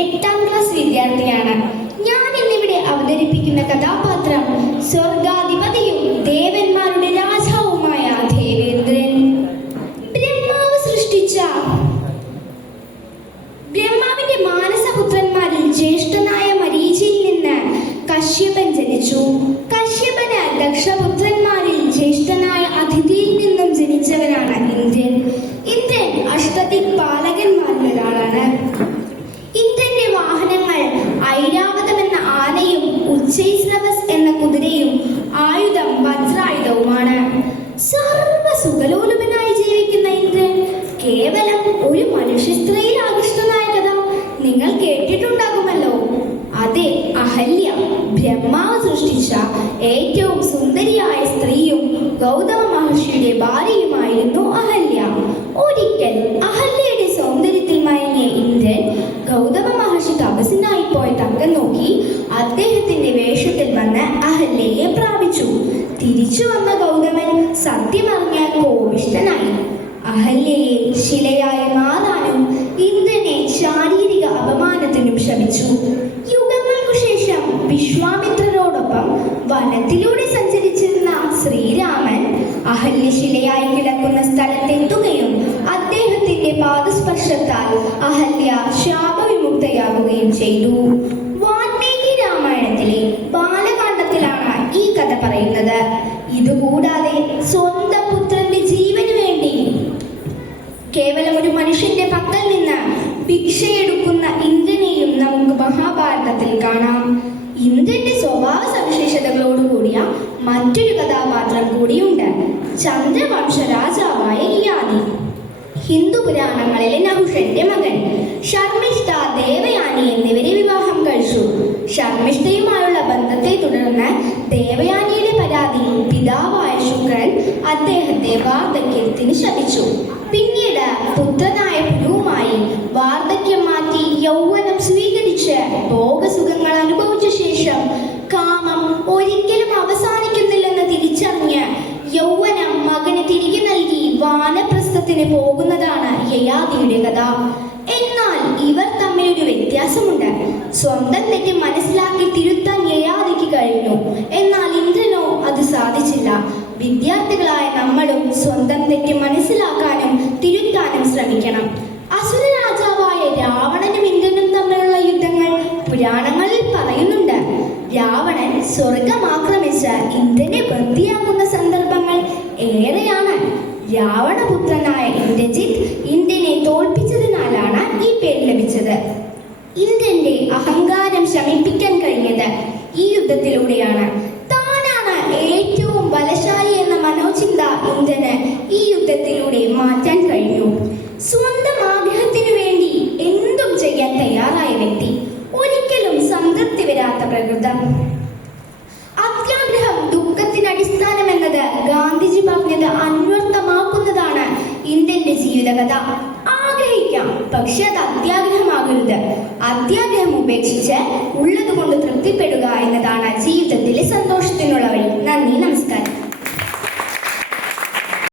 8ാം class വിദ്യാർത്ഥിയാണ്. ഞാൻ ഇന്നിവിടെ അവതരിപ്പിക്കുന്ന കഥാപാത്രം സ്വർഗാധിപതിയും ദേവന്മാരുടെ രാജാവുമായ ദേവേന്ദ്രൻ. ബ്രഹ്മാവിന്റെ മാനസപുത്രന്മാരിൽ ജ്യേഷ്ഠനായ മരീചിയിൽ നിന്ന് കശ്യപൻ ജനിച്ചു. കശ്യപന് ദക്ഷപുത്രന്മാരിൽ ജ്യേഷ്ഠനായ അതിഥിയിൽ നിന്നും ജനിച്ചവനാണ് ഇന്ദ്രൻ. ഇന്ദ്രൻ അഷ്ടദിക്പാലകന്മാരിൽ ഒരാളാണ്. ഇന്ദ്രന്റെ വാഹനങ്ങൾ ഐരാവതം എന്ന ആനയും ഉച്ചൈസ്രവസ് എന്ന കുതിരയും ആയുധം വജ്രായുധവുമാണ്. സർവ്വസുഖലോലുപനായി ജീവിക്കുന്ന ഇന്ദ്രൻ കേവലം ഒരു മനുഷ്യ സ്ത്രീയിൽ ആകൃഷ്ടനായ കഥ നിങ്ങൾ കേട്ടിട്ടുണ്ടാകുമല്ലോ. അതെ, അഹല്യ. ബ്രഹ്മാവ് സൃഷ്ടിച്ച ഏറ്റവും സുന്ദരിയായ സ്ത്രീയും ഗൗതമ മഹർഷിയുടെ ഭാര്യയുമായിരുന്നു അഹല്യ. ഒരിക്കൽ അഹല്യയുടെ സൗന്ദര്യത്തിൽ മയങ്ങിയ ഇന്ദ്രൻ ഗൗതമ മഹർഷി തപസ്സിനായി പോയ തക്കം നോക്കി അദ്ദേഹത്തിന്റെ വേഷത്തിൽ വന്ന് അഹല്യയെ പ്രാപിച്ചു. തിരിച്ചു വന്ന ഗൗതമൻ സത്യമറിഞ്ഞ കോപിഷ്ഠനായി. അഹല്യയെ ശിലയായി മാറാനും ഇന്ദ്രനെ ശാരീരിക അപമാനത്തിനും ശപിച്ചു. യുഗങ്ങൾക്കു ശേഷം വിശ്വാമിത്രരോടൊപ്പം വനത്തിലൂടെ സഞ്ചരിച്ചിരുന്ന ശ്രീരാമൻ അഹല്യ ശിലയായി കിടക്കുന്ന സ്ഥലത്തെത്തുകയും അദ്ദേഹത്തിന്റെ പാദസ്പർശത്താൽ അഹല്യ ശാപവിമുക്തയാകുകയും ചെയ്തു. വാൽമീകി രാമായണത്തിലെ ബാലകാണ്ഡത്തിലാണ് ഈ കഥ പറയുന്നത്. ഇതുകൂടാതെ സ്വന്തം പുത്രന്റെ ജീവന് വേണ്ടി കേവലം ഒരു മനുഷ്യന്റെ പക്കൽ നിന്ന് ഭിക്ഷയെടുക്കുന്ന ഇന്ദ്രനെയും നമുക്ക് മഹാഭാരതത്തിൽ കാണാം. ഇന്ദ്രന്റെ സ്വഭാവ സവിശേഷതകളോടുകൂടിയ മറ്റൊരു കഥാപാത്രം കൂടിയുണ്ട്, ചന്ദ്രവംശ രാജാവായ യയാതി. ഹിന്ദു പുരാണങ്ങളിലെ നഹുഷന്റെ മകൻ. ശർമ്മിഷ്ഠ, ദേവയാനി എന്നിവരെ വിവാഹം കഴിച്ചു. ശർമ്മിഷ്ഠയുമായുള്ള ബന്ധത്തെ തുടർന്ന് ദേവയാനിയുടെ പരാതിയിൽ പിതാവായ ശുക്രൻ അദ്ദേഹത്തെ വാർദ്ധക്യത്തിന് ശപിച്ചു. പിന്നീട് പുത്രനായ പുരുവുമായി വാർദ്ധക്യം മാറ്റി യൗവനം സ്വീകരിച്ച് ഭോഗസുഖങ്ങൾ അനുഭവിച്ച ശേഷം കാമം ഒരിക്കലും അവസാനിക്കുന്നില്ലെന്ന് തിരിച്ചറിഞ്ഞ് യൗവനം മകന് തിരികെ നൽകി വാനപ്രസ്ഥത്തിന് പോകുന്നതാണ് യയാതിയുടെ കഥ. എന്നാൽ ഇവർ തമ്മിൽ ഒരു വ്യത്യാസമുണ്ട്. സ്വന്തം തെറ്റ് മനസ്സിലാക്കി തിരുത്താൻ യയാതിക്ക് കഴിഞ്ഞു, എന്നാൽ ഇന്ദ്രനോ അത് സാധിച്ചില്ല. വിദ്യാർത്ഥികളായ നമ്മളും സ്വന്തം തെറ്റ് മനസ്സിലാക്കാനും തിരുത്താനും ശ്രമിക്കണം. അസുര രാജാവായ രാവണനും ഇന്ദ്രനും തമ്മിലുള്ള യുദ്ധങ്ങൾ പുരാണങ്ങളിൽ പറയുന്നുണ്ട്. രാവണൻ സ്വർഗം ആക്രമിച്ച് ഇന്ദ്രനെ ബന്ദിയാക്കുന്ന സന്ദർഭങ്ങൾ ഏറെയാണ്. രാവണപുത്രനായ ഇന്ദ്രജിത്ത് ഇന്ദ്രനെ തോൽപ്പിച്ചതിനാലാണ് ഈ പേര് ലഭിച്ചത്. ഇന്ദ്രന്റെ അഹങ്കാരം ശമിപ്പിക്കാൻ കഴിഞ്ഞത് ഈ യുദ്ധത്തിലൂടെയാണ്. താനാണ് ഏറ്റവും ബലശാലി എന്ന മനോചിന്ത ഇന്ദ്രന് ഈ യുദ്ധത്തിലൂടെ മാറ്റാൻ കഴിഞ്ഞു. സ്വന്തം ആഗ്രഹത്തിനു വേണ്ടി എന്തും ചെയ്യാൻ തയ്യാറായ വ്യക്തി, ഒരിക്കലും സംതൃപ്തി വരാത്ത പ്രകൃതം. അത്യാഗ്രഹം ദുഃഖത്തിന് അടിസ്ഥാനം എന്നത് ഗാന്ധിജി പറഞ്ഞത് അന്വർത്ഥമാക്കുന്നതാണ് ഇന്ദ്രന്റെ ജീവിതകഥ. ആഗ്രഹിക്കാം, പക്ഷെ അത് അത്യാഗ്രഹമാകരുത്. അത്യാഗ്രഹം ഉപേക്ഷിച്ച് ഉള്ളത് കൊണ്ട് തൃപ്തിപ്പെടുക എന്നതാണ് ജീവിതത്തിലെ സന്തോഷത്തിനുള്ള വഴി.